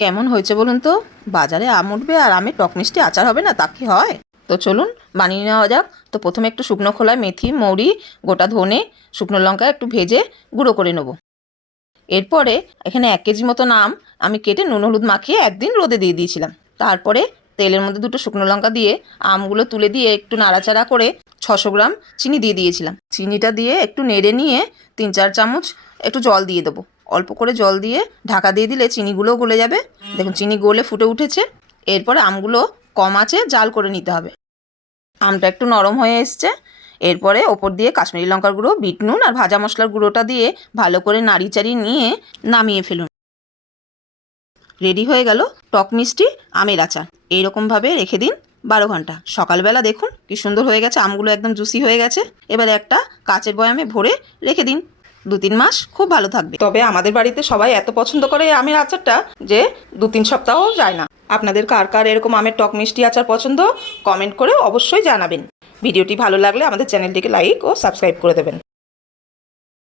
কেমন হয়েছে বলুন তো? বাজারে আম উঠবে আর আমের টক মিষ্টি আচার হবে না, তা কি হয়? তো চলুন বানিয়ে নেওয়া যাক। তো প্রথমে একটু শুকনো খোলায় মেথি, মৌরি, গোটা ধনে, শুকনো লঙ্কা একটু ভেজে গুঁড়ো করে নেব। এরপরে এখানে 1 কেজি মতো আম আমি কেটে নুন হলুদ মাখিয়ে একদিন রোদে দিয়ে দিয়েছিলাম। তারপরে তেলের মধ্যে 2টো শুকনো লঙ্কা দিয়ে আমগুলো তুলে দিয়ে একটু নাড়াচাড়া করে 600 গ্রাম চিনি দিয়ে দিয়েছিলাম। চিনিটা দিয়ে একটু নেড়ে নিয়ে 3-4 চামচ একটু জল দিয়ে দেবো। অল্প করে জল দিয়ে ঢাকা দিয়ে দিলে চিনিগুলোও গলে যাবে। দেখুন চিনি গলে ফুটে উঠেছে। এরপরে আমগুলো কম আঁচে জাল করে নিতে হবে। আমটা একটু নরম হয়ে এসছে। এরপরে ওপর দিয়ে কাশ্মীরি লঙ্কার গুঁড়ো, বিট নুন আর ভাজা মশলার গুঁড়োটা দিয়ে ভালো করে নাড়িচাড়ি নিয়ে নামিয়ে ফেলুন। রেডি হয়ে গেল টক মিষ্টি আমের আচার। এইরকমভাবে রেখে দিন 12 ঘন্টা। সকালবেলা দেখুন কি সুন্দর হয়ে গেছে, আমগুলো একদম জুসি হয়ে গেছে। এবারে একটা কাচের বয়ামে ভরে রেখে দিন। 2-3 মাস খুব ভালো থাকবে। তবে আমাদের বাড়িতে সবাই এত পছন্দ করে এই আমের আচারটা যে 2-3 সপ্তাহও যায় না। আপনাদের কার কার এরকম আমের টক মিষ্টি আচার পছন্দ কমেন্ট করে অবশ্যই জানাবেন। ভিডিওটি ভালো লাগলে আমাদের চ্যানেলটিকে লাইক ও সাবস্ক্রাইব করে দেবেন।